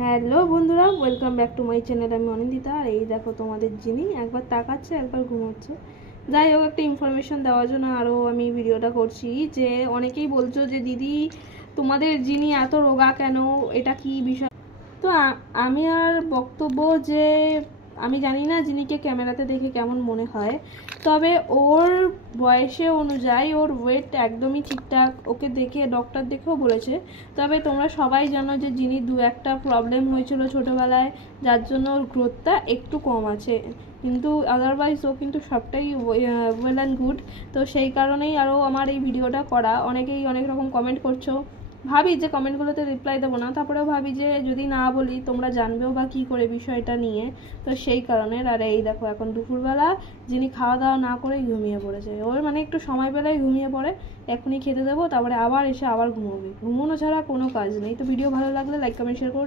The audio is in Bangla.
হ্যালো বন্ধুরা, welcome back to my channel. আমি অনিন্দিতা। আর এই দেখো তোমাদের জিনি একবার তাকাচ্ছে, একবার ঘুমোচ্ছে। যাই হোক, একটা ইনফরমেশন দেওয়ার জন্য আরও আমি ভিডিওটা করছি। যে অনেকেই বলছো যে দিদি তোমাদের জিনি এত রোগা কেন, এটা কি বিষয়। তো আমি আর বক্তব্য যে আমি জানি না জিনিকে ক্যামেরাতে দেখে কেমন মনে হয়, তবে ওর বয়সে অনুযায়ী ওর ওয়েট একদমই ঠিকঠাক। ওকে দেখে ডক্টর দেখেও বলেছে। তবে তোমরা সবাই জানো যে জিনি দু একটা প্রবলেম হয়েছিল ছোটোবেলায়, যার জন্য ওর গ্রোথটা একটু কম আছে, কিন্তু আদারওয়াইজ ও কিন্তু সবটাই ওয়েল অ্যান্ড গুড। তো সেই কারণেই আরও আমার এই ভিডিওটা করা। অনেকেই অনেক রকম কমেন্ট করছো, ভাবি যে কমেন্টগুলোতে রিপ্লাই দেবো না, তারপরেও ভাবি যে যদি না বলি তোমরা জানবেও বা কী করে বিষয়টা নিয়ে। তো সেই কারণে। আর এই দেখো এখন দুপুরবেলা যিনি খাওয়া দাওয়া না করেই ঘুমিয়ে পড়েছে। ওর মানে একটু সময় বেলায় ঘুমিয়ে পড়ে, এখনই খেতে দেবো, তারপরে আবার এসে আবার ঘুমোবে। ঘুমোনো ছাড়া কোনো কাজ নেই। তো ভিডিও ভালো লাগলে লাইক কমেন্ট শেয়ার করো।